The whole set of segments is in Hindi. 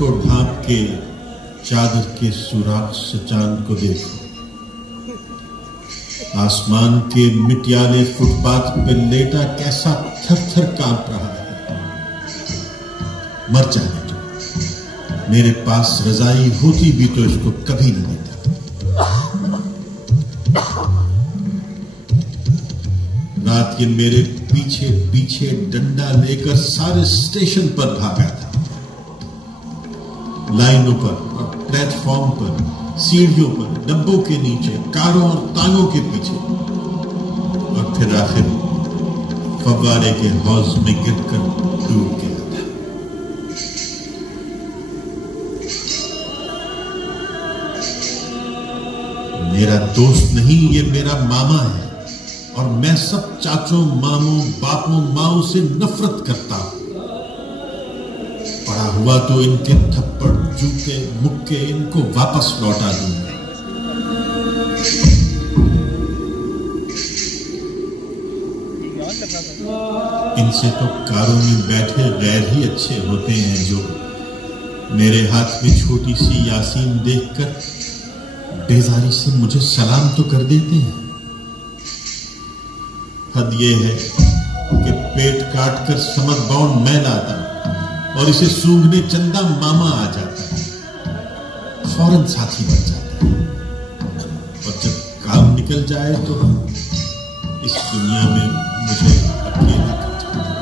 को ढांप के चादर के सुराख से चांद को देखो। आसमान के मिटियाले फुटपाथ पे लेटा कैसा थर-थर कांप रहा है। मर जाने दो, मेरे पास रजाई होती भी तो इसको कभी न देता। रात ये मेरे पीछे पीछे डंडा लेकर सारे स्टेशन पर भागा था। लाइनों पर और प्लेटफॉर्म पर, सीढ़ियों पर, डब्बों के नीचे, कारों और तानों के पीछे, और फिर आखिर फव्वारे के हौज में गिरकर डूब गया था। मेरा दोस्त नहीं, ये मेरा मामा है, और मैं सब चाचों, मामों, बापों, माओं से नफरत करता हूं। पड़ा हुआ तो इनके थप्पड़, जूते, मुक्के इनको वापस लौटा दूंगा। इनसे तो कारों में बैठे गैर ही अच्छे होते हैं, जो मेरे हाथ में छोटी सी यासीन देखकर बेजारी से मुझे सलाम तो कर देते हैं। हद ये है कि पेट काट कर समर बाउंड मैं लाता और इसे सूंघने चंदा मामा आ जाता है, फौरन साथी बन जाता है, और जब काम निकल जाए तो इस दुनिया में मुझे अकेला कर जाता है।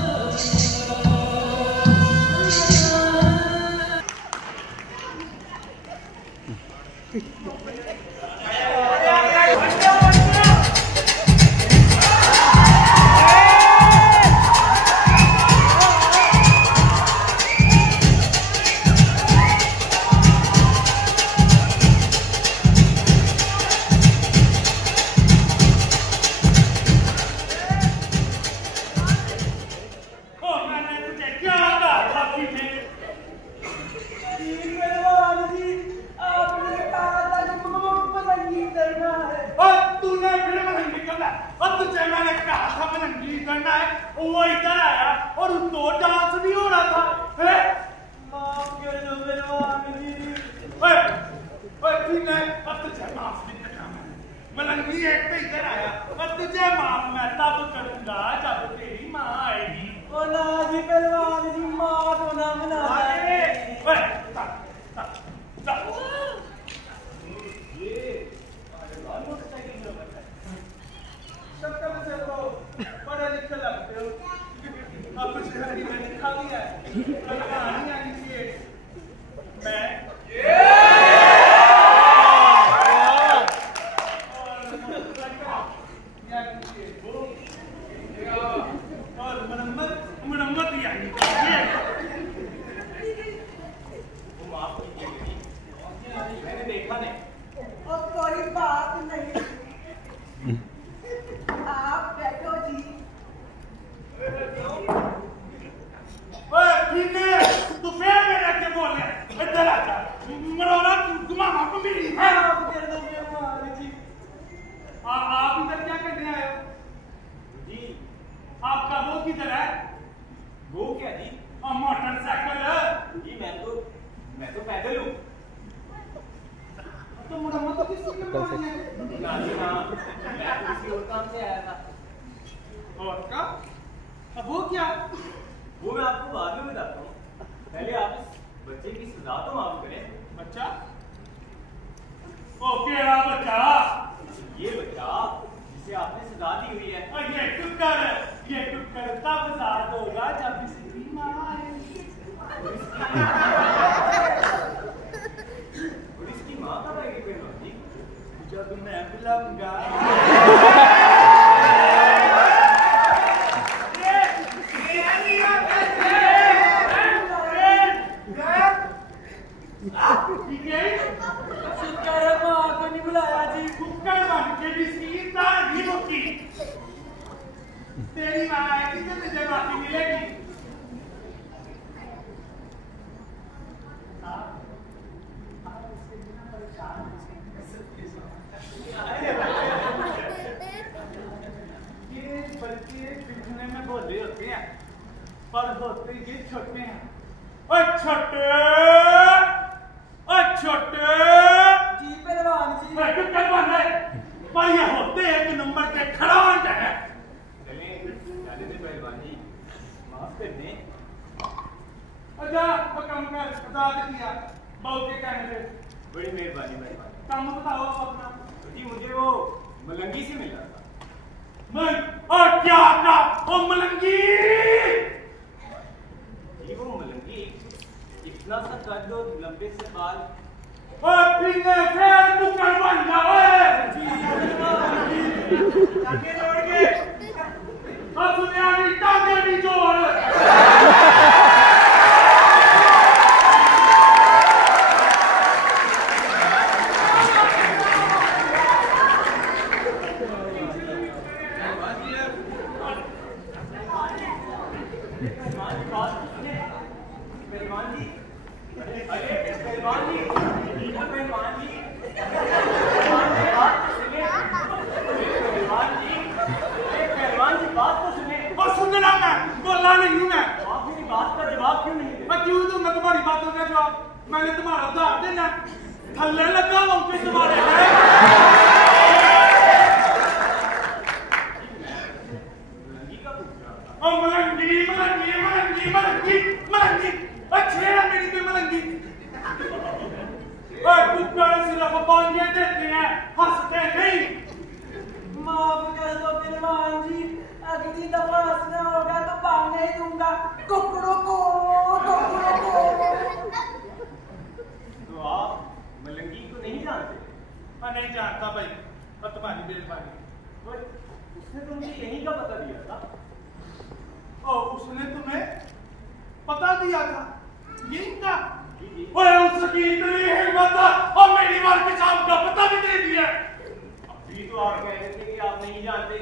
वो इधर आया और तो डांस भी हो रहा था। माफ कर दो मेरे मामी जी। ठीक है, अब तुझे माफ नहीं करना। मलंगी एक पे इधर आया और तुझे माफ मैं तब करूंगा जब तेरी माँ आएगी। ओ ना जी मेरे मामी जी, माफ होना मना। पढ़े लिखे लगते हो, अब कुछ मैंने खा लिया है। और मरम्मत मैंने देखा नहीं। और कोई बात नहीं, आप बैठो जी। ठीक है, तू फिर मेरे के बोल रहे इधर आजा। मरोना मामा को मिली है। आप कर दो मेरे मामी जी। आप इधर क्या करने आए हो जी? आपका वो किधर है? वो क्या जी? मोटरसाइकिल जी मैं तो पैदल हूँ। तो मुरम्मत तो किसी के पास है? ना जी ना, मैं किसी और काम से आया था। और का? अब वो क्या? वो मैं आपको बाद में बताता हूँ, पहले आप इस बच्चे की सजा तो माफ करें। बच्चा? ओके बच्चा, ये बच्चा जिसे आपने सजा दी हुई है। ये टुक्कर तब आजाद होगा जब इसकी माँ आएगी। और इसकी माँ कब आएगी फिर जी? जब मैं बुलाऊंगा। तेरी माँ आएगी तो तुझे माफी मिलेगी। ये बच्चे दिखने में भोले होते हैं पर होते ये छोटे हैं। छोटे जी पहलवान जी। पर ये होते एक नंबर के खड़ांड है। चले जाने दे पहलवान जी, माफ कर दें। अच्छा काम कर बता दिया बहुत के कहने से। बड़ी मेहरबानी मेहरबानी। काम बताओ अपना। जी मुझे वो मलंगी से मिला था। और क्या था वो मलंगी? जी वो मलंगी इतना सा कद और लंबे से बाल। और फिर तू बन जाए टांगे जोड़ के। और सुनिया टांगे भी जोड़। मैंने तुम्हारा उधार देना थल्ले लगा वहां तुम्हारे मलंगी अच्छे है मेरी भी मलंगी। सिर्फ बांगे देते हैं हंसते नहीं। माफ कर दो पहलवान जी, अगली दफा हंसना होगा तो बांगने ही दूंगा। कुकड़ों को तो आप मलंगी को नहीं जानते? मैं नहीं जानता भाई, और तुम्हारी मेहरबानी। पर उसने तो मुझे यहीं का पता दिया था। और उसने तुम्हें पता दिया था यही का? जी। ओए उसकी इतनी हिम्मत और मेरी मार के शाम का पता भी दे दिया। अभी तो आप कह रहे थे कि आप नहीं जानते।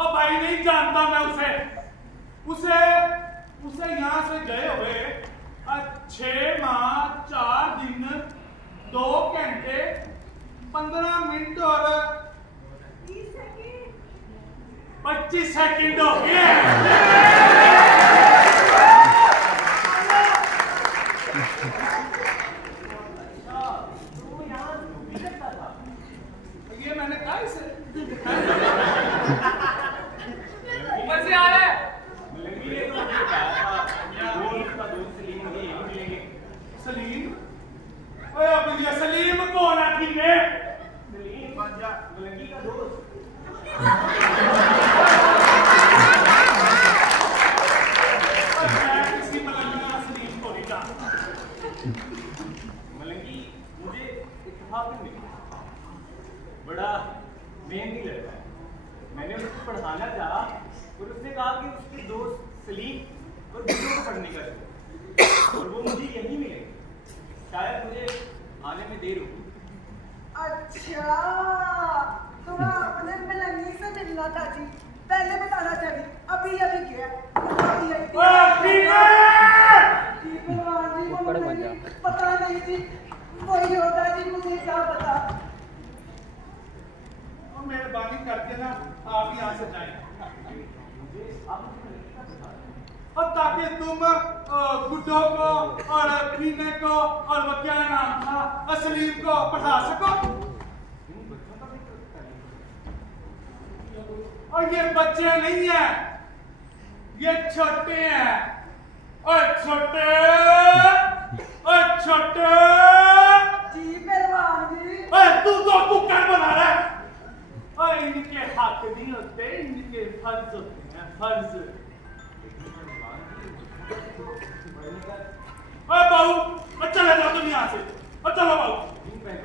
अब भाई नहीं जानता मैं उसे यहाँ से गए हुए 6 माह 4 दिन 2 घंटे 15 मिनट और 25 सेकंड हो गए। ये मैंने कहा इसे मजे आ रहा है। मलंगी ने तो मुझे कहा था वो उसका दोस्त सलीम मुझे यहीं मिलेंगे। सलीम? ओए अब ये सलीम कौन है? ठीक है सलीम मलंगी का दोस्त। मैं किसी मलंगी का सलीम को नहीं जानता। मलंगी मुझे इत्तेफाक मिली, बड़ा मेहनती लड़का है। मैंने उसको पढ़ाना चाहा और उसने कहा कि उसके दोस्त सलीम और गुड्डू को पढ़ने का शौक और वो मुझे यहीं मिलेंगे। शायद मुझे आने में देर होगी। अच्छा, तुम्हें अपने मलंगी से मिलना था जी। पहले बताना चाहिए। अभी गया पता नहीं जी, वही होता जी, मुझे क्या पता। मेहरबानी करके ना आप यहाँ से जाए और ताकि तुम गुड्डो को और पीने को और वो क्या नाम था सलीम को पढ़ा सको। और ये बच्चे नहीं है, ये छोटे हैं। और छोटे जी पहलवान जी। तू तो कुकर बना रहा है। और इनके हक नहीं होते, इनके फर्ज होते हैं, फर्ज। बाबू चले जाओ तुम यहाँ से, और चलो बाबू,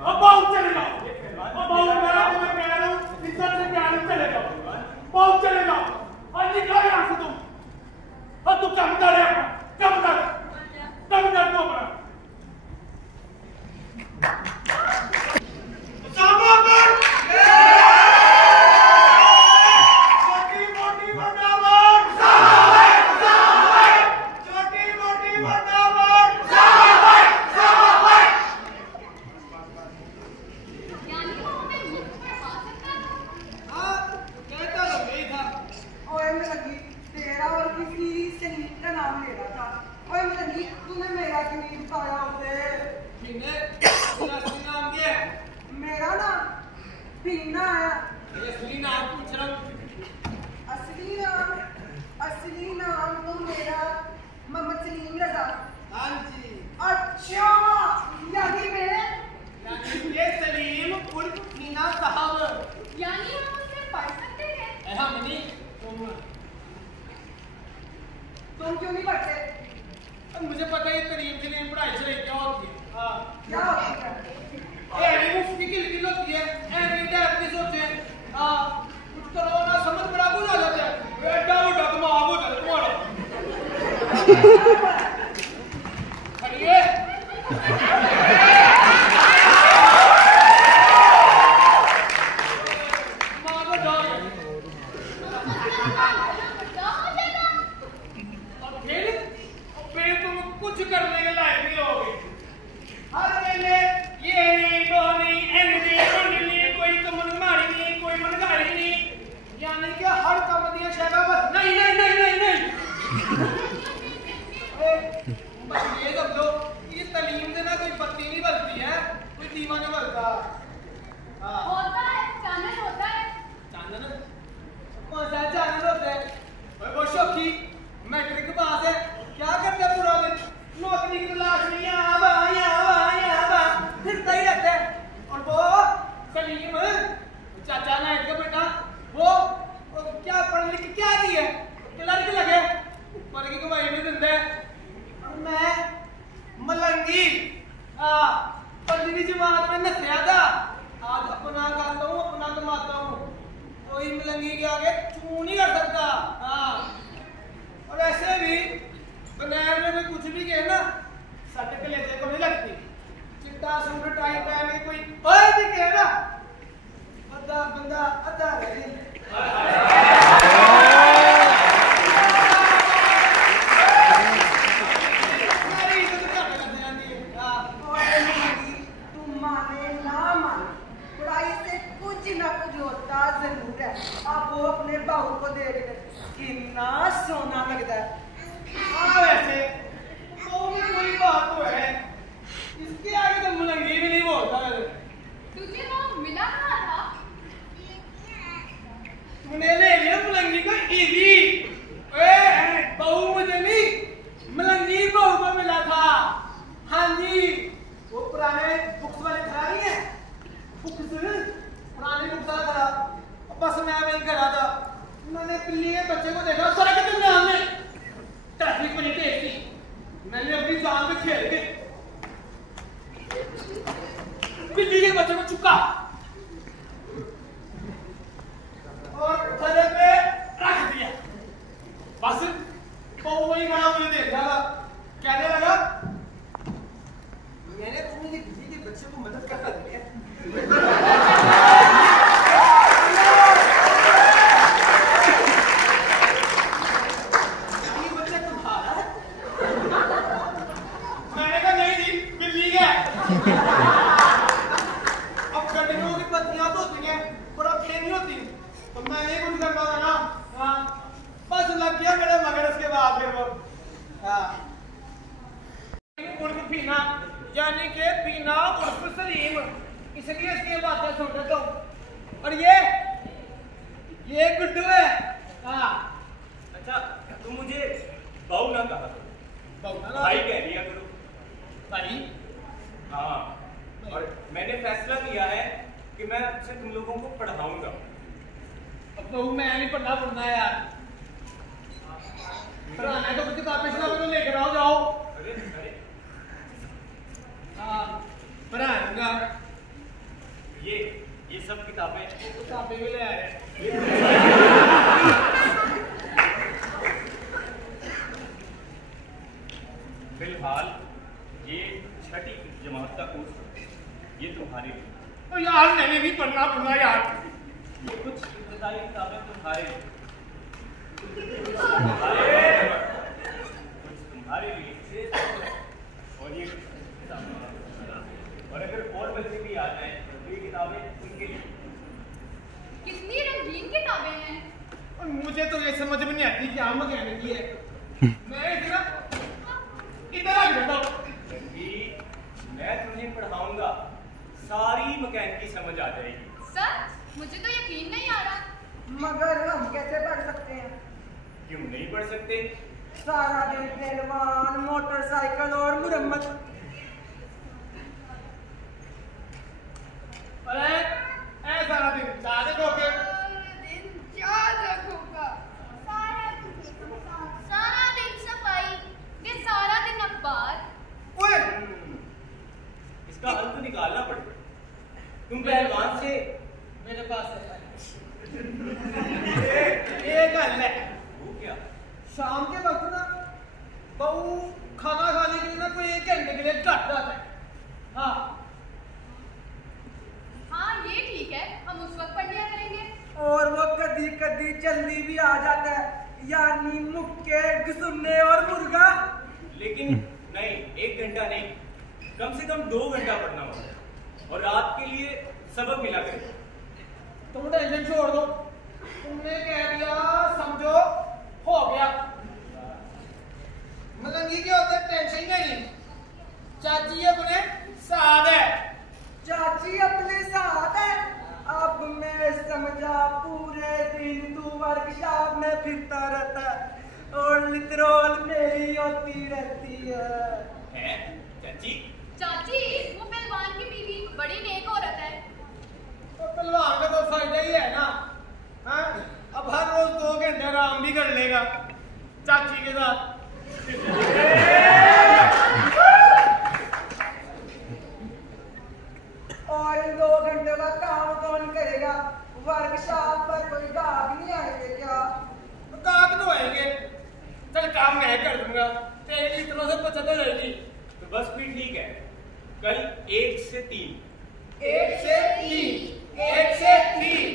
अब बाबू चले जाओ, और बाबू मैं तुम्हें कह रहा हूँ, इज्जत से कह रहा हूँ, चले जाओ, बाबू चले जाओ, और निकलो यहाँ से तुम, और तू कम कर तू अपना। नहीं, तूने मेरा क्यों नहीं बताया उसे? असली नाम क्या है? मेरा नाम बीना है। असली नाम पूछ रहा हूँ। असली नाम तो मेरा मोहम्मद सलीम रजा। हाँ जी। अच्छा, यानी मैं ये सलीम उर्फ मीना साहब। यानी हम उससे पढ़ सकते हैं? हम नहीं, तुम क्यों नहीं पढ़ते? मुझे पता है तरीम के लिए पढ़ाई चले क्या होती है। क्या होती है? ऐसी मुफ्ती की लिखी होती है, ऐसी टाइप की सोचे। कुछ करो ना समझ बड़ा कुछ आ जाता है। बेटा उठा दिमाग हो जाता तुम्हारा। खड़िए। कुछ करने के लायक नहीं होगी। हर वेले ये नहीं, वो नहीं, एंड नहीं, उंड नहीं, कोई कमन मारी नहीं, कोई मनगाड़ी नहीं, यानी कि हर काम दिया शेरा बस नहीं नहीं नहीं नहीं नहीं। बस ये समझो ये तालीम से ना कोई बत्ती नहीं बलती है, कोई दीवा नहीं बलता। होता है, चानन होता है। चांदन कौन सा चांदन होता है? वो शौकी मैट्रिक पास है, क्या करते हैं पूरा दिन? नौकरी की तलाश में यहाँ फिरता ही रहता है। और वो सलीम चाचा नायक का बेटा वो क्या पढ़ लिख के क्या की है? क्लर्क लगे, ऊपर की कमाई भी देता है। और मैं मलंगी 15वीं जमात में नशा था, आज अपना खाता हूँ, अपना कमाता हूँ। कोई मलंगी के आगे चू नहीं कर सकता। और ऐसे भी बगैर में कोई कुछ भी कहे ना सट के लेते को नहीं लगती। चिट्टा सूट टाई पहन के कोई ओए भी कहे ना अद्धा बंदा अद्धा रह गया। मेरी इज्जत घट करते जाती है। तू माने ना माने, पढ़ाई से कुछ ना कुछ होता जरूर है। अब वो अपने बहू को देख ले कितना सोना लगता है। वैसे वो भी कोई बात तो है, इसके आगे तो मलंगी भी नहीं बोलता। तुझे वो मिला कहाँ था? तूने ले लिया मलंगी को इजी। बहू मुझे नहीं, मलंगी बहू को मिला था। हाँ जी, वो पुराने बुक्स वाले खड़ा नहीं है, बुक्स पुराने बुक्स वाला खड़ा। बस मैं वहीं खड़ा था, मैंने पिल्ली के बच्चे को देखा, सारा कितने नाम में ट्रैफिक में नहीं थी। मैंने अपनी जान पे खेल के बिल्ली के बच्चे को चुका और सर पे रख दिया। बस वो वही खड़ा मुझे देख रहा था, कहने लगा मैंने तुम्हें बिल्ली के बच्चे को मदद करना दी है। अब गड्डियों की पत्तियां तो होती हैं, पर अब ये नहीं होती, तो मैं नहीं कुछ करना था ना। बस लग गया मेरे मगर। उसके बाद फिर वो उर्फ पीना, यानी कि पीना उर्फ सलीम, इसलिए इसकी बातें सुन रहा हूँ। और ये गुड्डू है। अच्छा, तुम मुझे बहू ना कहा, भाई कह दिया करो। भाई हाँ, और मैंने फैसला किया है कि मैं आपसे तुम लोगों को पढ़ाऊंगा। अब तो मैं नहीं पढ़ना है यार, पढ़ाना है तो किताबें तो लेकर आओ जाओ। अरे अरे हाँ पढ़ाऊंगा। ये सब किताबें भी ले आए। फिलहाल ये 6ठी जमात का कोर्स, ये तुम्हारे लिए। तो यार मैंने भी पढ़ना यार। ये कुछ इब्तदाई किताबें तुम्हारे लिए, कुछ तुम्हारे लिए, और ये और अगर और बच्चे भी आ जाए तो ये किताबें उनके लिए। कितनी रंगीन किताबें हैं। और मुझे तो ये समझ में नहीं आती क्या मकैनिक है। मैं इतना मकैन की समझ आ जाएगी। सर, मुझे तो यकीन नहीं आ रहा। मगर हम कैसे पढ़ सकते हैं? क्यों नहीं पढ़ सकते? सारा दिन पहलवान, मोटरसाइकिल और मुरम्मत। अरे सारा दिन सारे होके दिन क्या जगहोगा? सारा दिन सफाई, ये सारा दिन अखबार। ओए इसका हल तो निकालना पड़ेगा। तुम पहलवान से मेरे पास है ये गल है। वो क्या? शाम के वक्त ना बहू खाना खाने के लिए ना कोई 1 घंटे के लिए घट जाता है। हाँ हाँ, ये ठीक है, हम उस वक्त पढ़ लिया करेंगे। और वो कदी कदी जल्दी भी आ जाता है, यानी मुक्के, घुसुन्ने और मुर्गा। लेकिन नहीं, 1 घंटा नहीं, कम से कम 2 घंटा पढ़ना होगा और रात के लिए सबक मिला करें। तुम टेंशन छोड़ दो, तुमने कह दिया समझो हो गया। मलंगी क्या होता है? टेंशन नहीं। चाची अपने साथ है। चाची अपने साथ है। अब मैं समझा, पूरे दिन तू वर्कशॉप में फिरता रहता है और लिटरोल मेरी होती रहती है। चाची? चाची, वो पहलवान की बीवी बड़ी नेक औरत है। तो पहलवान का तो फायदा ही है ना। हाँ, अब हर रोज 2 घंटे आराम भी कर लेगा चाची के साथ। और इन 2 घंटे का काम कौन करेगा? वर्कशॉप पर कोई गाहक नहीं आएंगे क्या? तो गाहक तो आएंगे, चल काम मैं कर दूंगा, तेरी इतना से बचत हो जाएगी। तो बस फिर ठीक है, कल 1 से 3। 1 से 3, 1 से 3,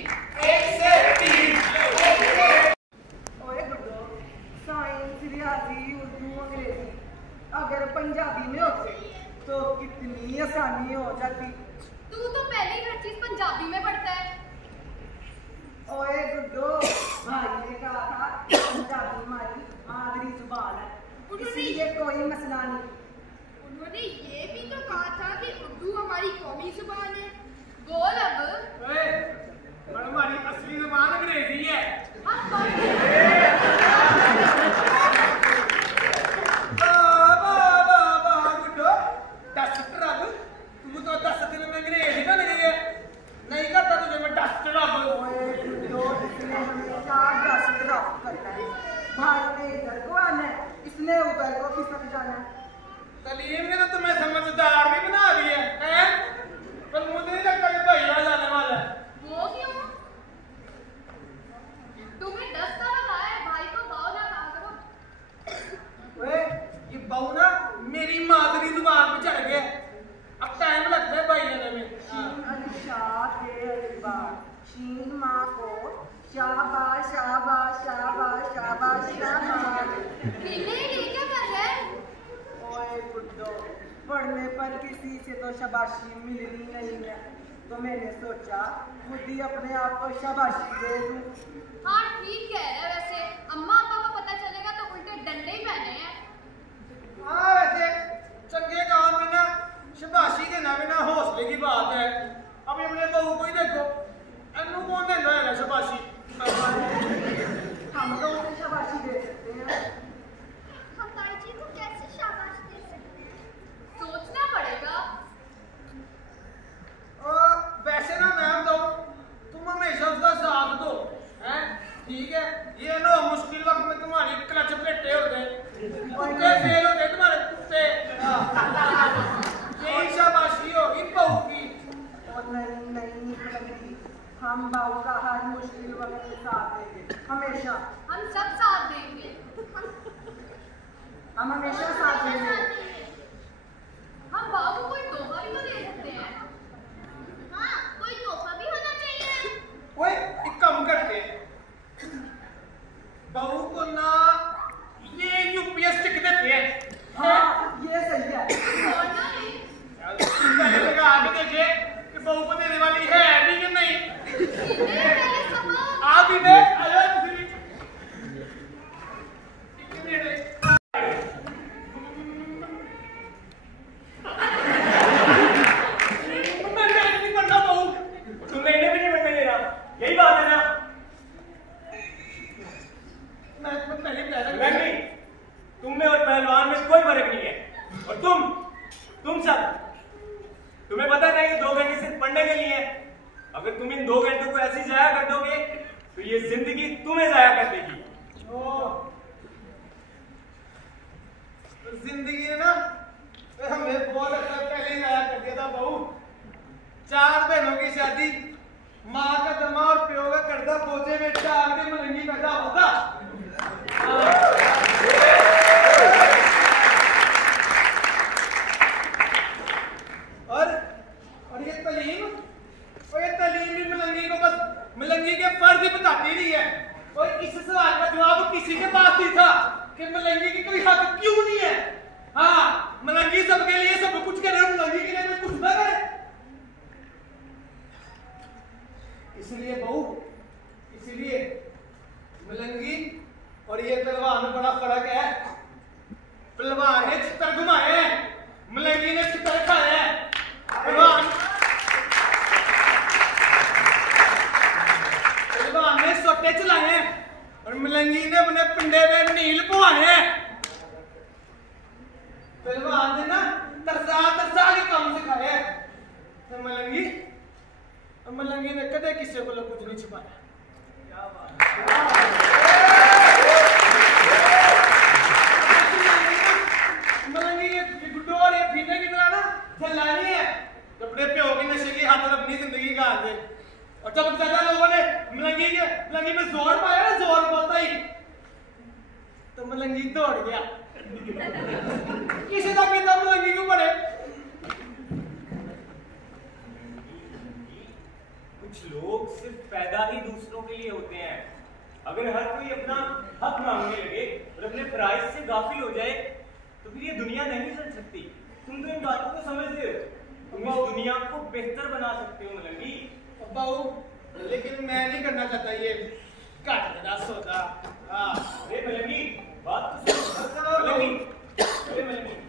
1 से 3। ओए गुड्डो, साइंस, रियाजी, उर्दू, अंग्रेजी अगर पंजाबी में होते तो कितनी आसानी हो जाती। तू तो पहले ही हर चीज पंजाबी में पढ़ता है। ओए गुड्डो, भाई ने कहा था पंजाबी हमारी मादरी जुबान है, इसलिए कोई मसला नहीं। उन्होंने ये भी तो कहा था कि उर्दू हमारी कौमी जुबान है। बोल अब। ओए, पर हमारी असली जुबान अंग्रेजी है। हम पढ़ गुड्डो, 10 रब, तुम तो 10 दिन में अंग्रेजी बन गई है। नहीं करता तुझे मैं 10 रब। ओए गुड्डो, इसने हमेशा डस्ट रफ करना है। भाई ने इधर को आना है, इसने उधर को खिसक जाना है। तलीम ने तो तुम्हें समझदार भी बना दिया है, पर मुझे नहीं लगता कि भैया जाने वाला है। वो क्यों? तुम्हें 10 का बताया है, भाई को बाव ना कहा करो। ओए, ये बहू ना मेरी मादरी जुबान पे चढ़ गया। अब टाइम लगता है भाई आने में। शीन अलिशाह के अलिबार, शीन माँ को शाबाश शाबाश शाबाश शाबाश शाबाश। ये क्या कर रहा है? ओए गुड्डो, पढ़ने पर किसी से तो शाबाशी मिलनी नहीं है, तो मैंने सोचा खुद ही अपने आप को शाबाशी दे दूं। हाँ, ठीक कह रहा है। वैसे अम्मा अब्बा को पता चलेगा तो उल्टे डंडे ही पहने हैं। हाँ, वैसे चंगे काम में ना शाबाशी देना भी ना हौसले की बात है। अभी अपने बहू को ही देखो, इन्हों कौन देना है शाबाशी? हम तो उसे शाबाशी दे सकते हैं। हम ताई जी को कैसे शाबाश दे सकते हैं? सोचना पड़ेगा। वैसे ना मैम तो तुम हमेशा उसका साथ दो, हैं? ठीक है, ये ना मुश्किल वक्त में तुम्हारी क्लच प्लेटें होते, कुत्ते फेल होते तुम्हारे कुत्ते। यही शाबाशी होगी बहू की। और नहीं नहीं निकलेगी, हम बहू का हर मुश्किल वक्त में साथ देंगे, हमेशा। हम सब साथ देंगे। हम हमेशा साथ देंगे। हम बाबू को एक तोहफा भी तो दे सकते हैं। हाँ, कोई तोहफा भी होना चाहिए। ओए, एक काम करते हैं, बहू को ना ये यूपीएस टिक देते हैं। हाँ, ये सही है। सोना नहीं। पहले लगा आगे देखे कि बहू को देने वाली है भी कि नहीं। इन्हें मेरे समान। आप ही ने अलग पहले भी ऐसा नहीं, तुम में और पहलवान में कोई फर्क नहीं है। और तुम सब, तुम्हें पता नहीं 2 घंटे सिर्फ पढ़ने के लिए है। अगर तुम इन 2 घंटों को ऐसे जाया कर दोगे तो ये जिंदगी तुम्हें जाया कर देगी। जिंदगी है ना, हमें बहुत अच्छा पहले ही जाया कर दिया था बहू। 4 बहनों की शादी, माँ का दमा और प्यो का कर्जा बोझे में डाल के मलंगी पैदा होता। और ये तालीम भी मलंगी को बस मलंगी के फर्ज ही बताती रही है। और इस सवाल का जवाब किसी के पास नहीं था कि मलंगी की कोई हक क्यों नहीं है। हाँ, मलंगी सबके लिए सब कुछ करे, मलंगी के लिए कुछ ना करे। इसलिए बहू, इसलिए मलंगी और ये पहलवान में बड़ा फर्क है। पहलवान ने चित्र घुमाए हैं, मलंगी ने चित्र खाए हैं। पहलवान ने सोटे चलाए हैं और मलंगी ने अपने पिंडे में नील पुआए हैं। पहलवान ने ना तरसा के काम सिखाए हैं। तो मलंगी ने कदे किसी को कुछ नहीं छिपाया। क्या बात मलंगी ये गुड्डो और ये पीने की तरह ना झल्लानी है तो अपने प्यो के नशे की हाथ अपनी जिंदगी का दे। और जब ज्यादा लोगों ने मलंगी में जोर पाया ना, जोर बोलता ही तो मलंगी दौड़ गया। किसी का पिता मलंगी को पड़े। कुछ लोग सिर्फ पैदा ही दूसरों के लिए होते हैं। अगर हर कोई अपना हक मांगने लगे और अपने प्राइस से गाफिल हो जाए तो फिर ये दुनिया नहीं चल सकती। तुम तो इन बातों को समझते हो, तुम इस दुनिया को बेहतर बना सकते हो मलंगी। बाबू, लेकिन मैं नहीं करना चाहता ये काट का सौदा। हाँ, अरे मलंगी, बात तो सुनो। मलंगी, अरे मलंगी।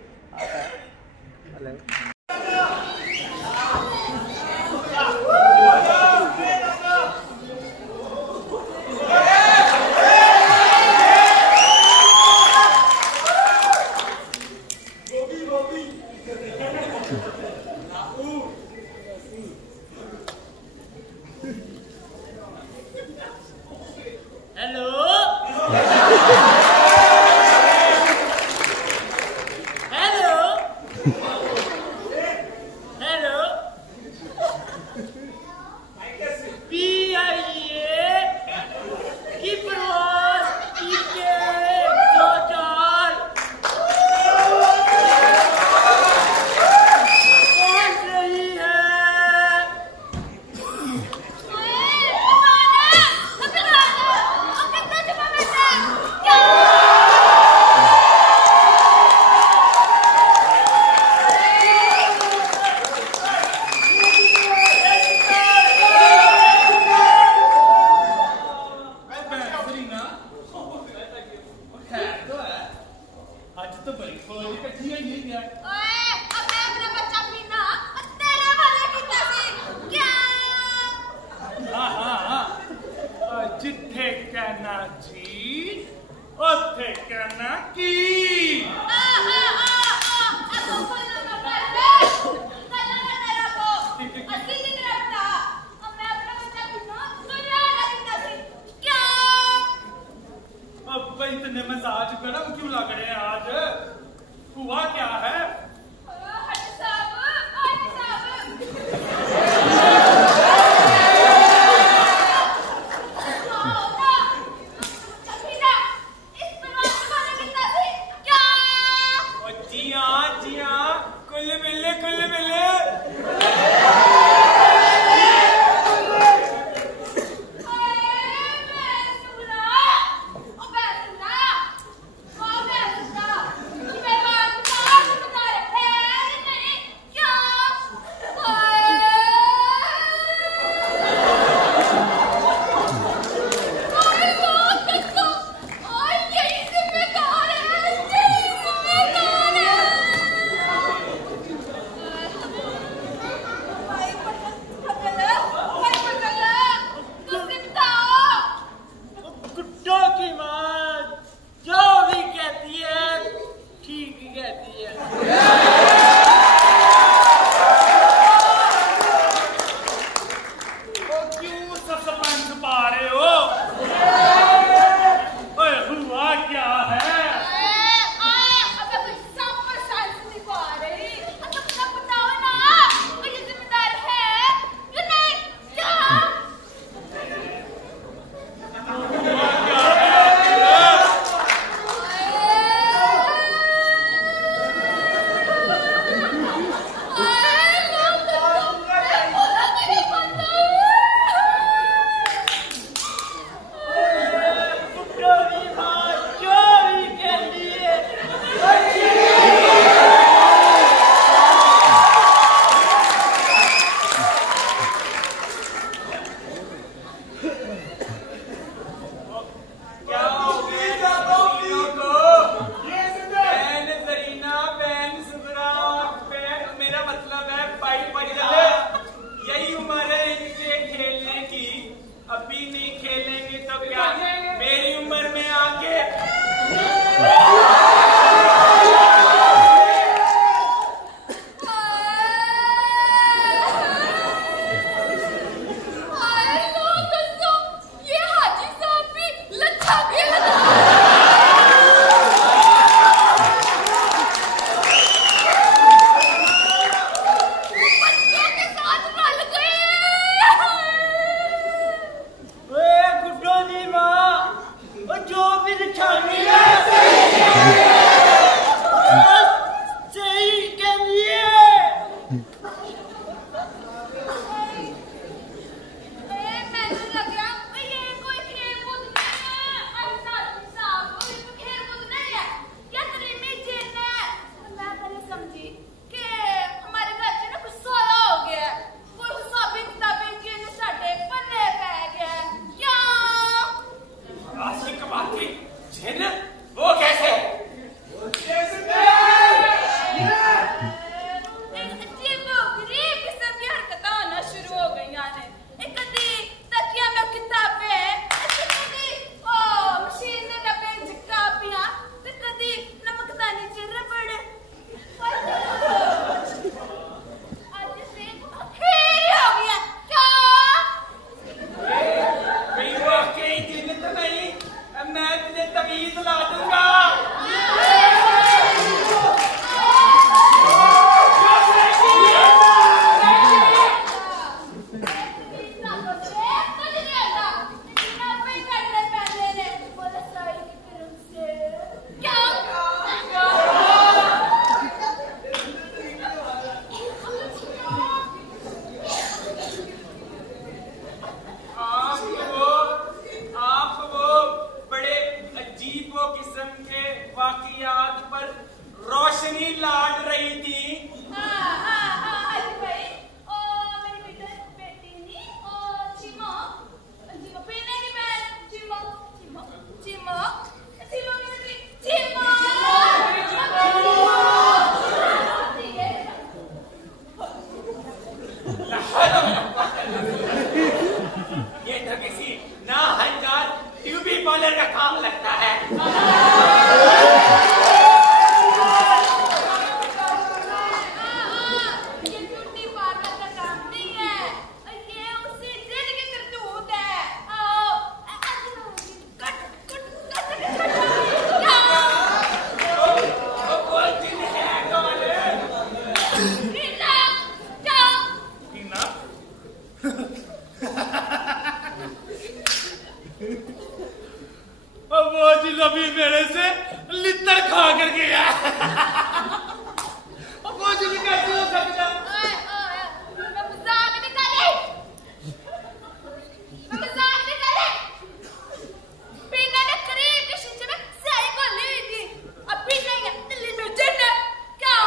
लित्तर खा कर गया कुछ भी कैसे हो सकता मैं मजाक नहीं कर रही पीना ने करीब के शीशे में सही को ली थी अब पी नहीं है दिल्ली में जन्नत क्या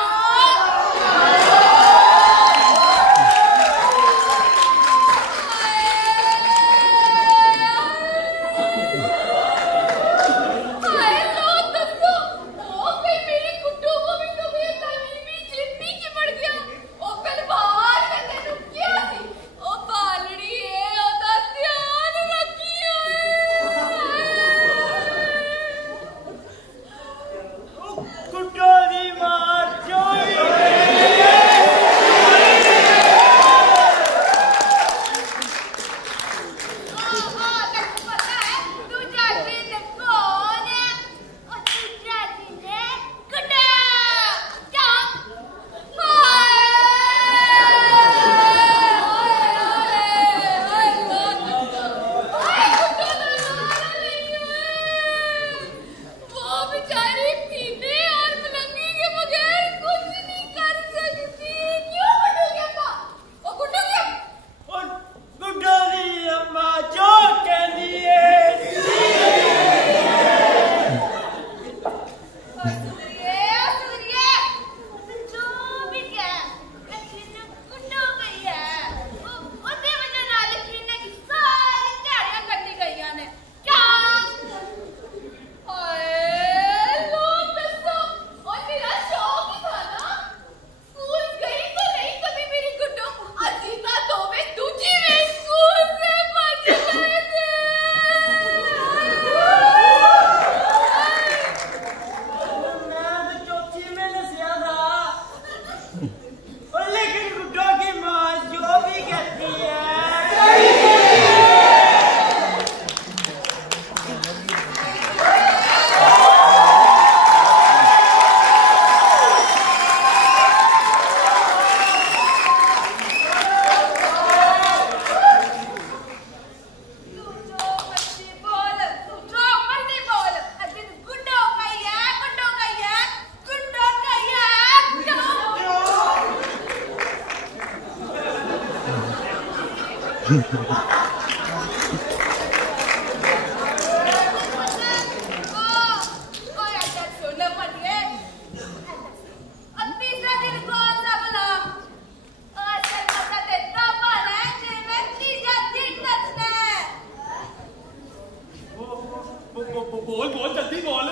बोल बोल जल्दी बोल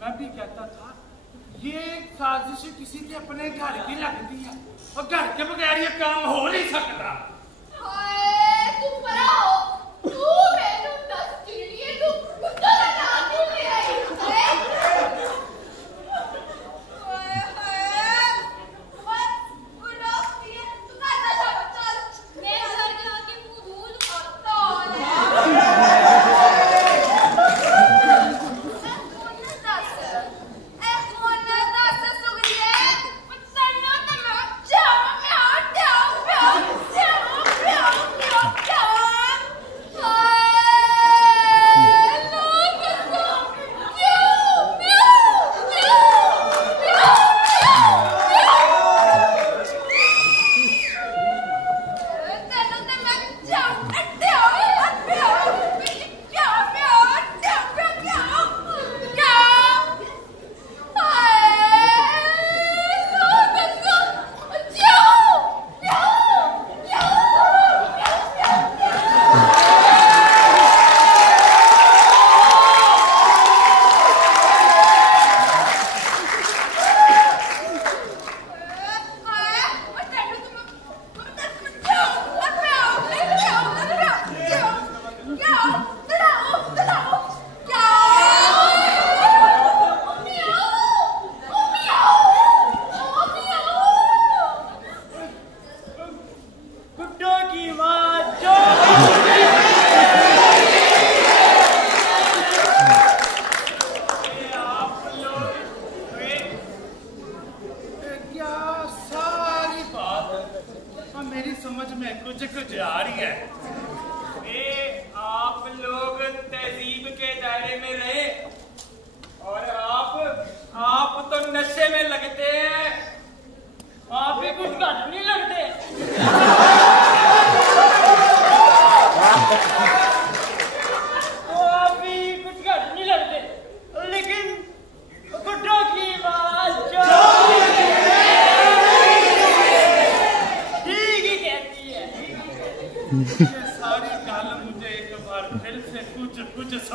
मैं भी कहता था ये साजिश किसी के अपने घर की लगती है और घर के बगैर ये काम हो नहीं सकता। Yeah.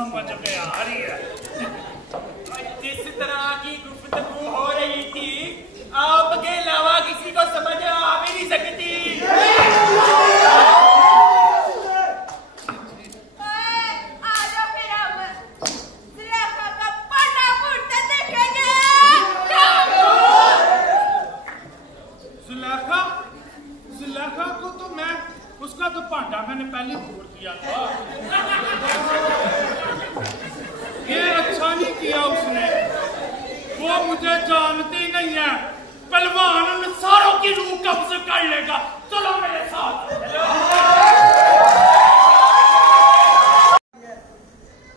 समझ में आ रही है। जिस तरह की गुफ्तगू हो रही थी, आपके अलावा किसी को समझ आ भी नहीं सकती। जुलेखा को तो मैं, उसका तो भांडा मैंने पहले फोड़ दिया था। ये अच्छा नहीं किया उसने, वो मुझे जानती नहीं है। पहलवान उन सारों की रूह कब्ज कर लेगा। चलो मेरे साथ।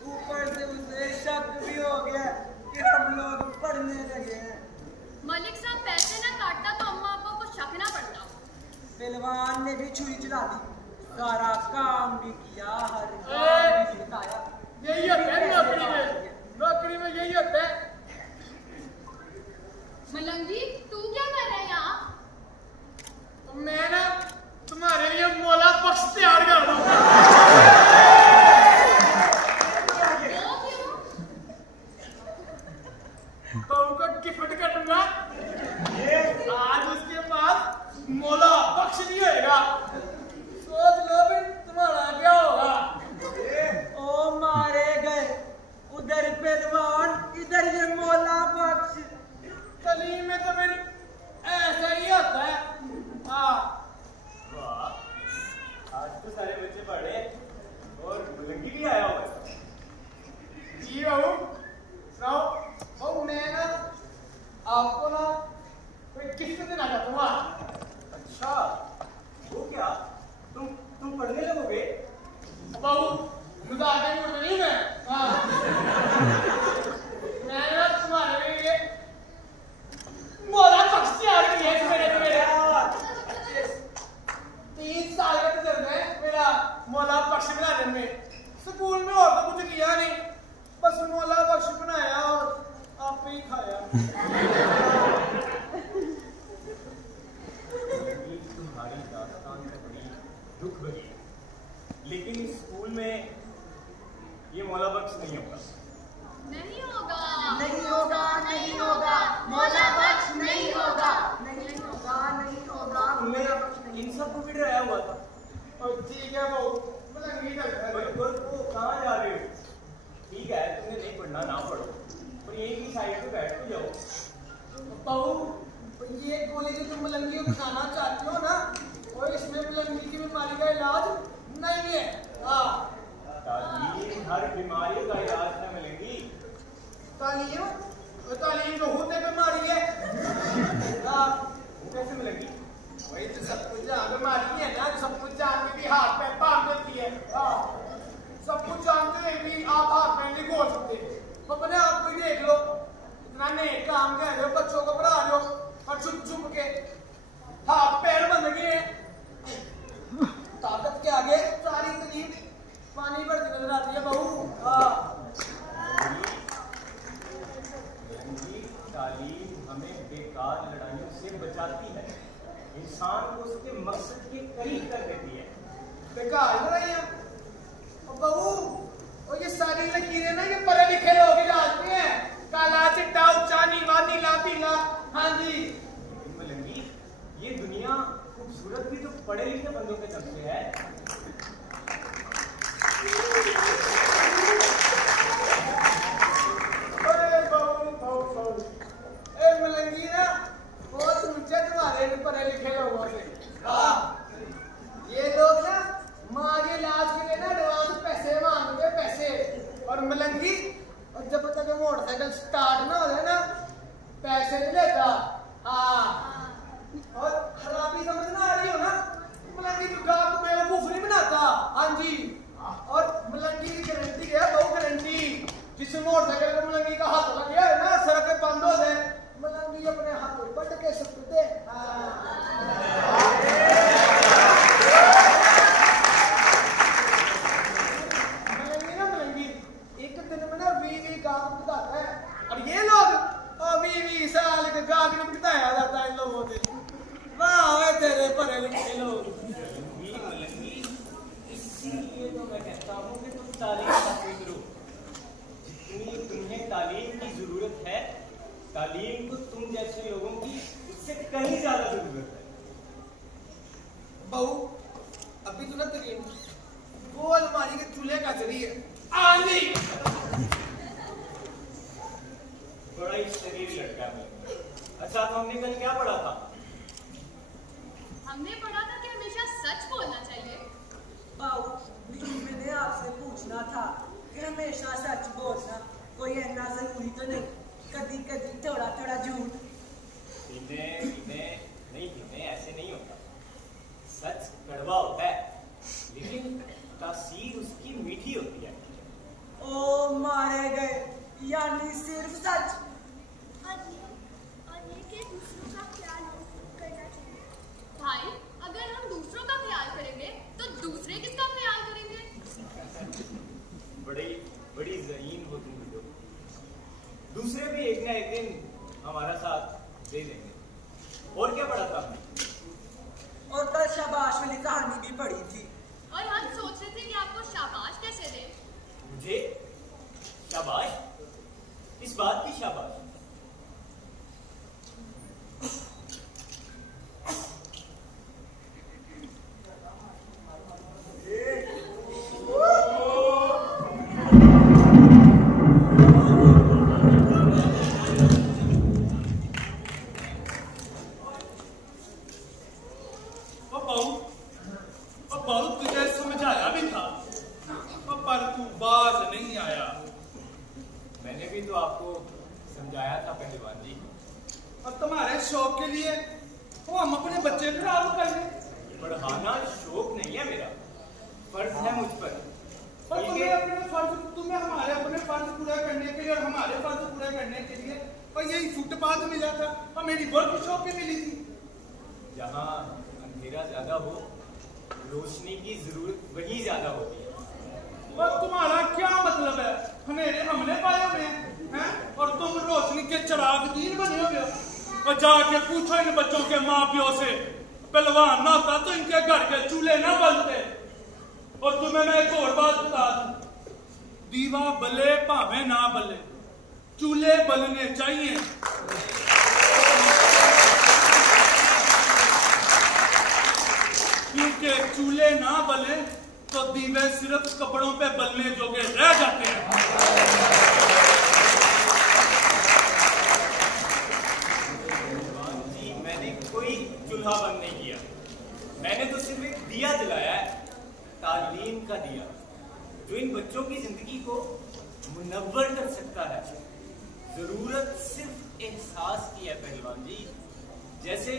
ऊपर से उसे शक भी हो गया कि हम लोग पढ़ने लगे हैं। मलिक साहब पैसे ना काटता तो अम्मा अब्बा को शक ना पड़ता। पहलवान ने भी छुरी चला दी, सारा काम भी किया, हर काम भी बताया। यही होता है नौकरी में, नौकरी में यही होता है। मलंगी तू क्या कर रहा है यहाँ? मैं ना तुम्हारे लिए मौला बख्श तैयार कर रहा हूँ। वो क्यों? बहू को गिफ्ट करूंगा। आज उसके पास मौला बख्श नहीं होगा। सोच लो भी तुम्हारा क्या होगा। ओ मारे गए, उधर पहलवान, इधर ये मौला बख्श। तालीम में तो फिर ऐसा ही होता है। हाँ, वाह, आज तो सारे बच्चे पढ़े और मलंगी भी आया हुआ है। जी बहू, सुनाओ। बहू मैं ना आपको ना कोई गिफ्ट देना चाहता हूँ। अच्छा, वो क्या? तुम पढ़ने लगोगे? बहू मजाक नहीं उड़ रही मैं। हाँ, मैं ना तुम्हारे लिए मौला बख्श तैयार किया है। मेरे 3 साल का तजुर्बा है मेरा मौला बख्श बनाने में। स्कूल में और तो कुछ किया नहीं, बस मौला बख्श बनाया और आप ही खाया। तुम्हारी दास्तान तो बड़ी दुख भरी है, लेकिन इस स्कूल में ये मौला बख्श नहीं होगा। नहीं होगा, नहीं होगा, नहीं होगा, मौला बख्श नहीं होगा, नहीं होगा, नहीं होगा, तुमने इन सबको भी डराया हुआ था। और ठीक है बहू, मलंगी चलता है। तो कहाँ जा रहे हो? ठीक है, तुम्हें नहीं पढ़ना ना पढ़ो, पर यही की साइड पे बैठ के जाओ। बहू, ये गोली जो तुम मलंगी को खाना चाहती हो ना, और इसमें मलंगी की बीमारी का इलाज नहीं है। हाँ, तालीम हर बीमारी का इलाज है मलंगी। तालीम तो होते बीमारी है। हाँ, कैसे मलंगी? वही तो सब कुछ जान बीमारी है ना, सब कुछ जान के भी हाथ पैर बांध देती है। हाँ, सब कुछ जानते हुए भी आप हाथ पैर नहीं खोल सकते। अपने आप को ही देख लो, इतना नेक काम कर रहे हो, बच्चों को पढ़ा रहे हो और चुप चुप के हाथ पैर बंद गए। ताकत के आगे सारी तकलीफ पानी भरती नजर आती है बहू। हाँ, तालीम हमें बेकार लड़ाइयों से बचाती है, इंसान को उसके मकसद के करीब कर देती है। बेकार लड़ाइयाँ बहू, और ये सारी लकीरें ना ये पढ़े लिखे लोग ही डालते हैं। काला चिट्टा ऊंचा नीवा नीला पीला। हाँ जी, मलंगी, ये दुनिया खूबसूरत भी तो पढ़े लिखे बंदों के तरफ से है। अरे बहू, ए मलंगी ना बहुत ऊंचे तुम्हारे पढ़े लिखे लोगों से। हाँ, ये लोग ना माँ के इलाज के लिए ना एडवांस पैसे मांगते पैसे। और मलंगी, और जब तक मोटरसाइकिल स्टार्ट ना हो जाए ना, पैसे नहीं लेता। हाँ, और खराबी समझ ना आ रही हो ना, मलंगी तो गाँव को बेवकूफ नहीं बनाता। हाँ जी, और मलंगी की गारंटी है, बहु गारंटी। जिस मोटरसाइकिल को मलंगी का हाथ लग गया है ना, सड़क बंद हो जाए, मलंगी अपने हाथों पट के सब दे। मलंगी एक दिन में ना 20 गाँव बताता है, और ये लोग 20 साल के गाँव को बताया जाता है इन लोगों से। वाह तेरे पढ़े लिखे लोग। मलंगी, इसीलिए तो मैं कहता हूँ कि तुम तालीम हासिल करो। तालीम को तुम जैसे लोगों की इससे कहीं ज्यादा जरूरत है। बहू अभी तो ना तरीन वो अलमारी के चूल्हे का जरिए आंधी बड़ा ही शरीर लड़का है। अच्छा तो हमने कल क्या पढ़ा था? हमने पढ़ा था कि हमेशा सच बोलना चाहिए। बाऊ मैंने आपसे पूछना था कि हमेशा सच बोलना कोई इतना जरूरी तो नहीं, कभी कभी थोड़ा थोड़ा झूठ। नहीं ऐसे नहीं होता। सच कड़वा होता है लेकिन तासीर उसकी मीठी होती है। ओ मारे गए, यानी सिर्फ सच। और ये कि दूसरों का ख्याल करना चाहिए। भाई अगर हम दूसरों का ख्याल करेंगे तो दूसरे किसका ख्याल करेंगे? बड़ी ज़हीन हो तुम लोग। दूसरे भी एक ना एक दिन हमारा साथ दे देंगे। और क्या पढ़ा था हमने? और कल शाबाश वाली कहानी भी पढ़ी थी। और हम सोच रहे थे कि आपको शाबाश कैसे दें। मुझे शाबाश? इस बात की शाबाश? रोशनी की जरूरत वही ज्यादा होती है। और तुम्हारा क्या मतलब है? हमने पाए हुए हैं और तुम रोशनी के चिराग दीन बने हुए हो। और जाके पूछो इन बच्चों के माँ प्यो से, पहलवान ना होता तो इनके घर के चूल्हे ना बलते। और तुम्हें मैं एक और बात बता दूं, दीवा बले भावे ना बले, चूल्हे बलने चाहिए। क्योंकि चूल्हे ना बले तो दीवे सिर्फ कपड़ों पे बलने जोगे रह जाते हैं। जी मैंने कोई चूल्हा बंद नहीं किया, मैंने तो सिर्फ एक दिया जलाया है, तालीम का दिया, जो इन बच्चों की जिंदगी को मुनव्वर कर सकता है। जरूरत सिर्फ एहसास की है पहलवान जी, जैसे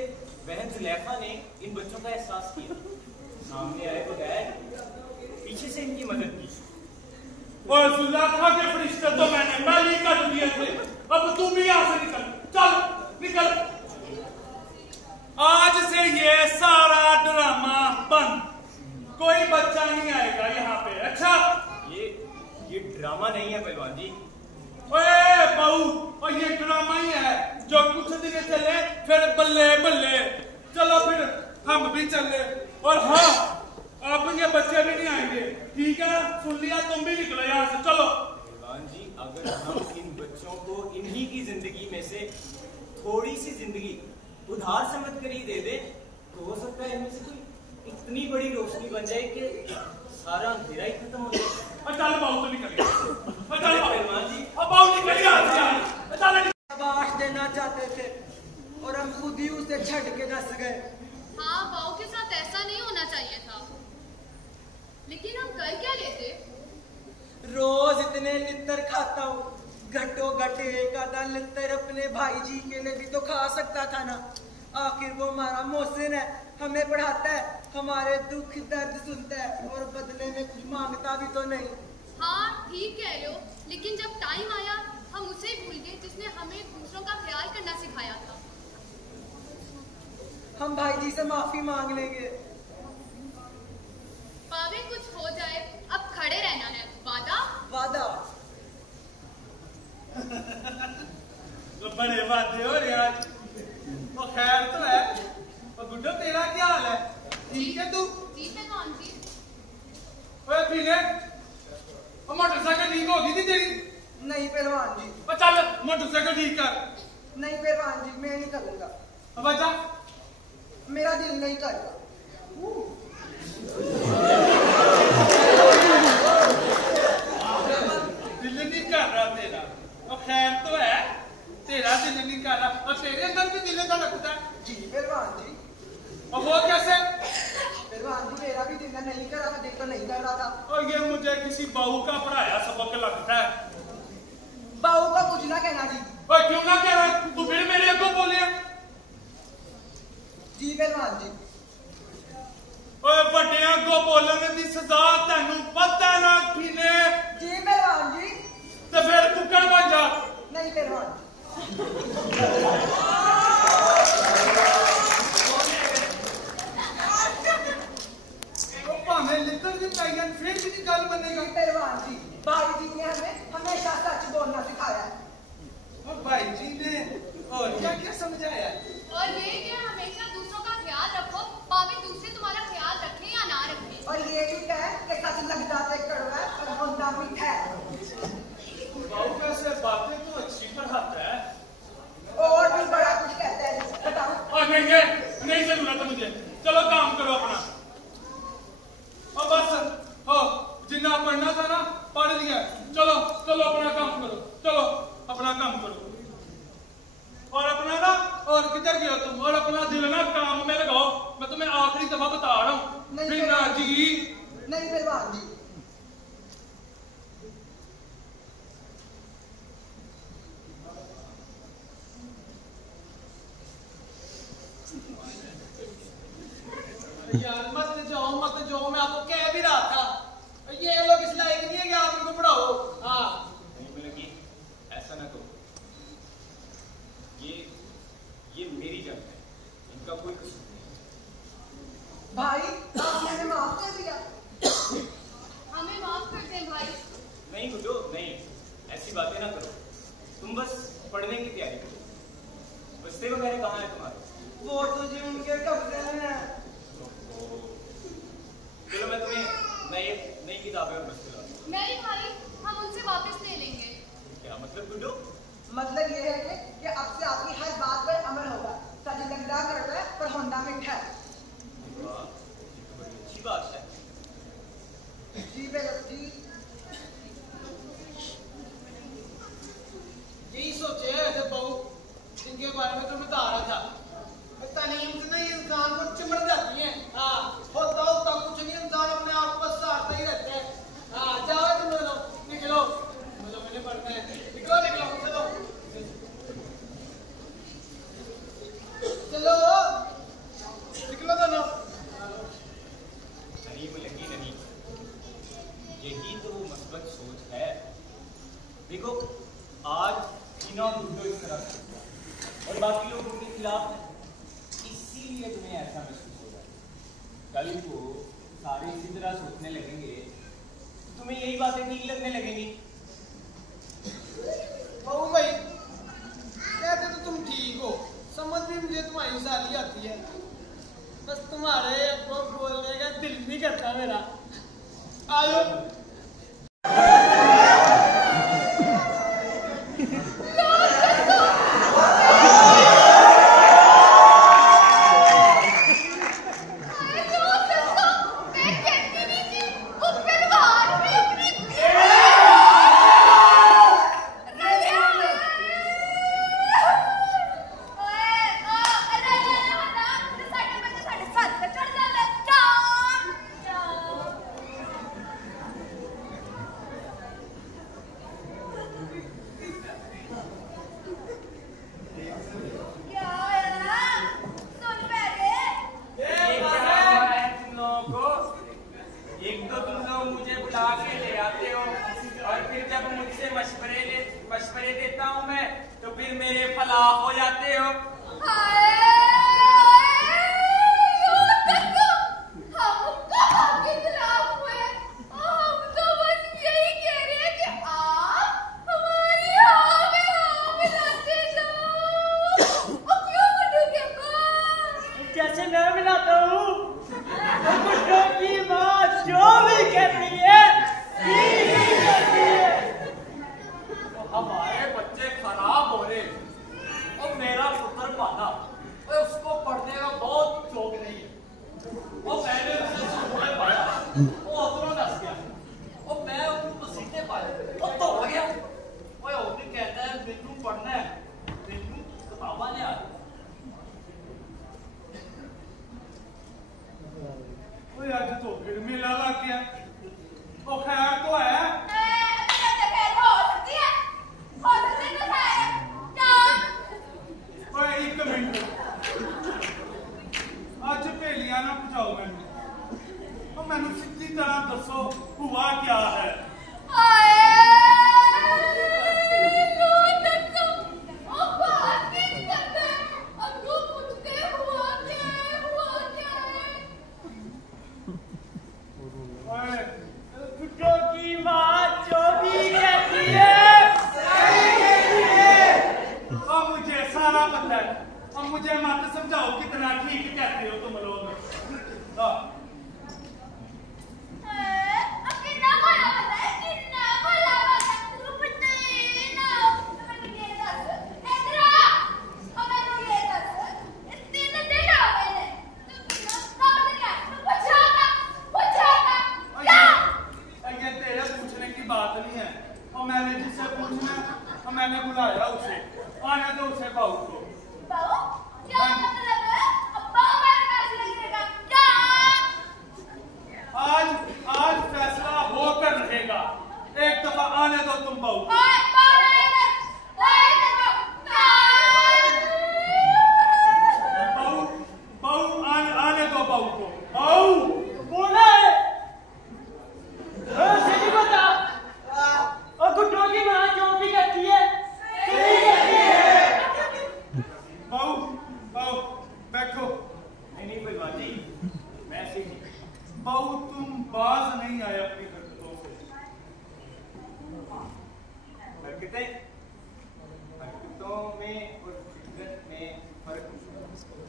बहन जुलेखा ने इन बच्चों का एहसास किया, सामने आए बगैर पीछे से इनकी मदद की। और जुलेखा के फरिश्ते तो मैंने पहले ही कर दिए थे, अब तू भी यहाँ से निकल, चल निकल। आज से ये सारा ड्रामा बंद, कोई बच्चा नहीं आएगा यहाँ पे। अच्छा ये ड्रामा नहीं है पहलवान जी। ओए बहू, और ये ड्रामा ही है जो कुछ दिन चले फिर बल्ले बल्ले। चलो फिर हम भी चले। और हाँ, अब ये बच्चे भी नहीं आएंगे, ठीक है? सुन लिया? तुम भी निकलो यहाँ से, चलो। पहलवान जी अगर हम इन बच्चों को इन्हीं की जिंदगी में से थोड़ी सी जिंदगी उधार समझ कर ही दे दे तो हो सकता है इनमें से कोई इतनी बड़ी रोशनी बन जाए कि सारा अंधेरा ही खत्म हो जाए। चल बाबू तो निकल गया। चल पहलवान जी, अब बाबू निकल गया। शाबाश देना चाहते थे और हम खुद ही उसे छट के नस गए। हाँ, बाऊ के साथ ऐसा नहीं होना चाहिए था, लेकिन हम कर क्या लेते? रोज इतने लित्तर खाता हूँ, घटो घटे एक आधा लित्तर अपने भाई जी के लिए भी तो खा सकता था ना। आखिर वो हमारा मोहसिन है, हमें पढ़ाता है, हमारे दुख दर्द सुनता है और बदले में कुछ मांगता भी तो नहीं। हाँ ठीक कह रहे हो, लेकिन जब टाइम आया हम उसे भूल गए जिसने हमें दूसरों का ख्याल करना सिखाया था। हम भाई जी से माफी मांग लेंगे। पावे कुछ हो जाए, अब खड़े रहना है। वादा? वादा। तो बड़े वादे हो रहे आज। तो खैर तो है। और गुड्डो तेरा क्या हाल है? ठीक है तू? जी पहलवान जी। ओए पीले, मोटरसाइकिल ठीक होगी थी तेरी? नहीं पहलवान जी। चल मोटरसाइकिल ठीक कर। नहीं पहलवान जी, मैं नहीं करूंगा। वजह? मेरा दिल नहीं करता। दिल नहीं कर रहा तेरा? और खैर तो है, तेरा दिल नहीं कर रहा और तेरे अंदर भी दिल का लगता है। जी पहलवान जी। और वो कैसे? पहलवान जी मेरा भी दिल नहीं कर रहा था, दिल तो नहीं कर रहा था। और ये मुझे किसी बहू का पढ़ाया सबक लगता है। बहू का कुछ ना कहना जी। और क्यों ना कह रहा? तू फिर मेरे को बोले। जी पहलवान जी। ओए बड़िया को बोलने की सजा तेनू पता ना किने? जी पहलवान जी। तो फिर कुकर बन जा। नहीं पहलवान जी। भावें लिखकर भी पाइगन फिर भी गल बनेगा। पहलवान जी, भाई जी ने हमें हमेशा सच बोलना सिखाया है। और भाई जी ने और क्या क्या समझाया? और ये कि हमेशा दूसरों का ख्याल रखो, भाਵੇਂ दूसरे तुम्हारा ख्याल रखें या ना रखें। और ये भी कहे कि सच लगता है कड़वा है पर होता मीठा है। बाबू कैसे बातें तो अच्छी पढ़ाता है और भी बड़ा कुछ कहता है। बताओ। और नहीं जरूरत है मुझे। चलो काम करो अपना। और बस हो जितना पढ़ना था ना पढ़ लिया। चलो चलो अपना काम करो। चलो अपना काम करो। और अपना ना और किधर गए तुम? और अपना दिल ना काम में लगाओ। मैं तुम्हें आखिरी दफा बता रहा हूँ। नहीं ना जी। नहीं पहलवान जी। यार मत जाओ मैं आपको कह भी रहा था। ये लोग इस लायक नहीं है कि आप इनको पढ़ाओ। हाँ नहीं मिलेगी, ऐसा ना करो। ये मेरी जंग है, इनका कोई कसूर नहीं। भाई आपने हमें माफ कर दिया। हमें माफ कर दें भाई। नहीं गुड्डो नहीं, ऐसी बातें ना करो। तुम बस पढ़ने की तैयारी करो। बस्ते वगैरह कहाँ है तुम्हारे? वो तो जी उनके कब्जे में है। चलो मैं तुम्हें नई किताबें और बस्ते लाता हूँ। नहीं भाई, हम उनसे वापस ले लेंगे। क्या मतलब गुड्डो? मतलब ये है कि अब से आपकी हर बात पर अमल होगा। सच लगता कड़वा है पर होता मीठा है। वाह, ये तो बड़ी अच्छी बात है। जी पहलवान जी। यही सोचे ऐसे बहू जिनके बारे में तुम बता रहा था। पता नहीं हमसे ना ये इंसान को चिमड़ जाती है। हाँ होता कुछ नहीं, इंसान अपने आप को सहारता ही रहता है। हाँ जाओ तुम लोग निकलो। चलो मैंने पढ़ना है। निकलो चलो चलो निकलो दोनों। नहीं मिलेगी नहीं, यही तो मस्बत सोच है। देखो आज तीनों गुड्डो इस तरफ है और बाकी लोग उनके खिलाफ हैं, इसीलिए तुम्हें ऐसा महसूस हो रहा है। कल को सारे इसी तरह सोचने लगेंगे, तुम्हें यही बातें ठीक लगने लगेंगी। बहू भाई कहते तो तुम ठीक हो, समझ भी मुझे तुम्हारी सारी आती है, बस तुम्हारे को बोलने का दिल नहीं करता मेरा। आयो मशवरे देता हूँ मैं तो फिर मेरे फलाह हो जाते हो। कैसे मैं मिलाता हूँ गुड्डो की माँ जो भी कहती है हमारे बच्चे खराब हो रहे और मुझे सारा पता है। अब मुझे मत समझाओ कितना ठीक कहते हो तुम लोग। अब कितना भला पता है, कितना भला पता है। तू पता ही ना। मैंने ये दस इधर आ। और मैंने ये दस तीन दिन हो गए ने। तू कब गया? तू पूछा था क्या? ये तेरे पूछने की बात नहीं है। और मैंने जिससे पूछना और मैंने बुलाया उसे, आने दो उसे बाबू को। बाबू क्या मतलब है? अब बाबू हमारे पास लगेगा क्या? आज फैसला होकर रहेगा। एक दफा आने दो तुम बाबू। बाबू आने दो बाबू को। बाबू बोला है सही बता। और गुड्डो की माँ जो भी कहती है सही कहती है। बाबू बैठो। नहीं परिवार जी, मैं ऐसे ही बाबू तुम बाज नहीं आए अपनी हरकतों से। हरकतों में और फितरत में फर्क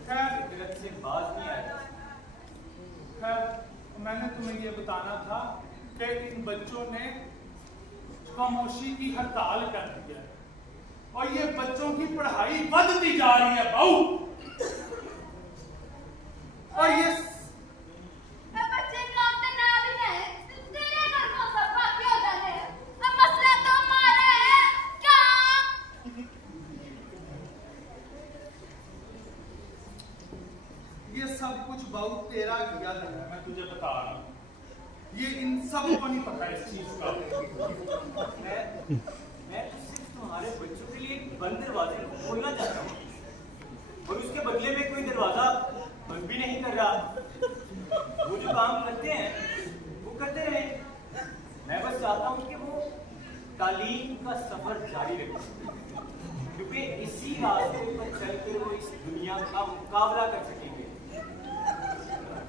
खैर फितरत से बाज नहीं आया। मैंने तुम्हें ये बताना था कि इन बच्चों ने खामोशी की हड़ताल कर दी है और ये बच्चों की पढ़ाई बढ़ती जा रही है बाबू। और ये बच्चे काम तो ना भी है। तेरे घर को सब बाकी हो जाने हैं। अब मसला तो हमारा है क्या? ये सब कुछ बाबू तेरा किया है, मैं तुझे बता रहा हूँ। ये इन सब को नहीं पता इस चीज का। मैं तो सिर्फ तुम्हारे बच्चों के लिए एक बंद दरवाजे खोलना चाहता हूँ और उसके बदले में कोई दरवाजा बंद भी नहीं कर रहा। वो जो काम करते हैं वो करते रहे। मैं बस चाहता हूँ कि वो तालीम का सफर जारी रखें, क्योंकि इसी रास्ते पर चलकर वो इस दुनिया का मुकाबला कर सकेंगे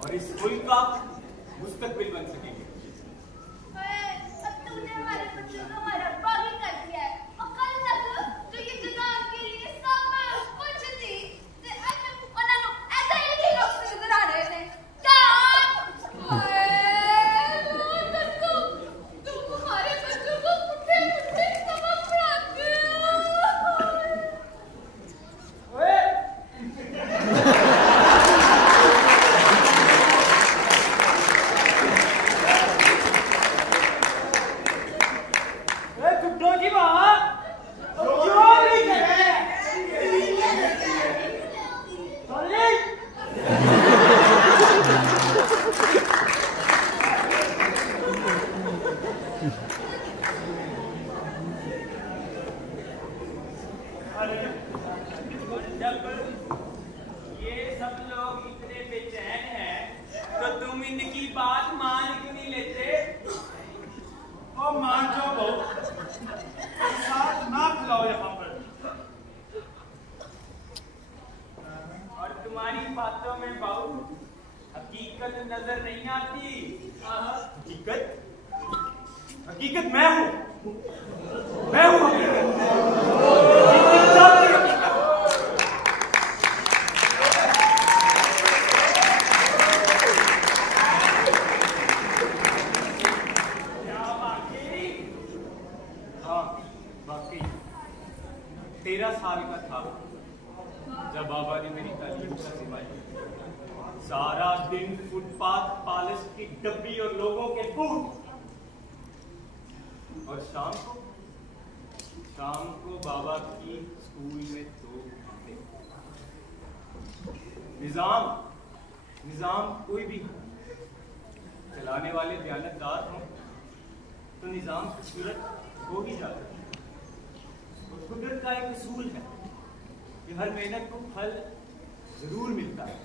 और इस मुल्क का मुस्तकबिल बन सकेंगे। अब तूने हमारे बच्चों को मरब्बा भी कर दिया है। और कल तक जो ये जगह उनके लिए सब कुछ थी, उन्होंने ऐसा ही नहीं लोग नजर आ रहे थे क्या? तुम हमारे बच्चों को पुट्ठे सबक पढ़ाते हो। गुड्डो की माँ जो भी कहती है बोले। जब ये सब लोग इतने बेचैन हैं तो तुम इनकी बात मान क्यों नहीं लेते? और मान जाओ बाबू, साथ ना खिलाओ यहाँ पर। और तुम्हारी बातों में बाबू हकीकत नजर नहीं आती। हकीकत हकीकत मैं हूँ हकीकत। क्या वाकई? हाँ वाकई 13 साल का था जब बाबा ने मेरी तालीम का जिम्मा लिया। सारा दिन फुटपाथ, पालिश की डब्बी और लोगों के बूट, और शाम को बाबा की स्कूल में 2 घंटे। निजाम कोई भी हो, चलाने वाले दयानतदार हों तो निजाम खूबसूरत हो ही जाता है। और कुदरत का एक उसूल है कि हर मेहनत को फल जरूर मिलता है।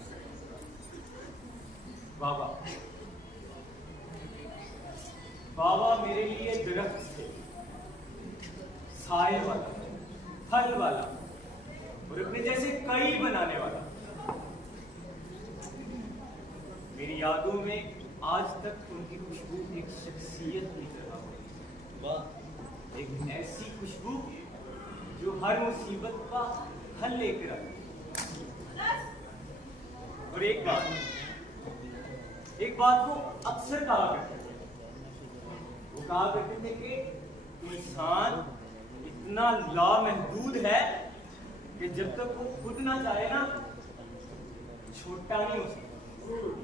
बाबा मेरे लिए दरख्त थे, साए वाला, फल वाला और अपने जैसे कई बनाने वाला। मेरी यादों में आज तक उनकी खुशबू एक शख्सियत की तरह है। एक ऐसी खुशबू जो हर मुसीबत का हल लेकर आते। और एक बात वो अक्सर कहा करते थे। वो कहा करते थे कि इंसान इतना लामहदूद है कि जब तक वो खुद ना चाहे ना छोटा नहीं हो सकता।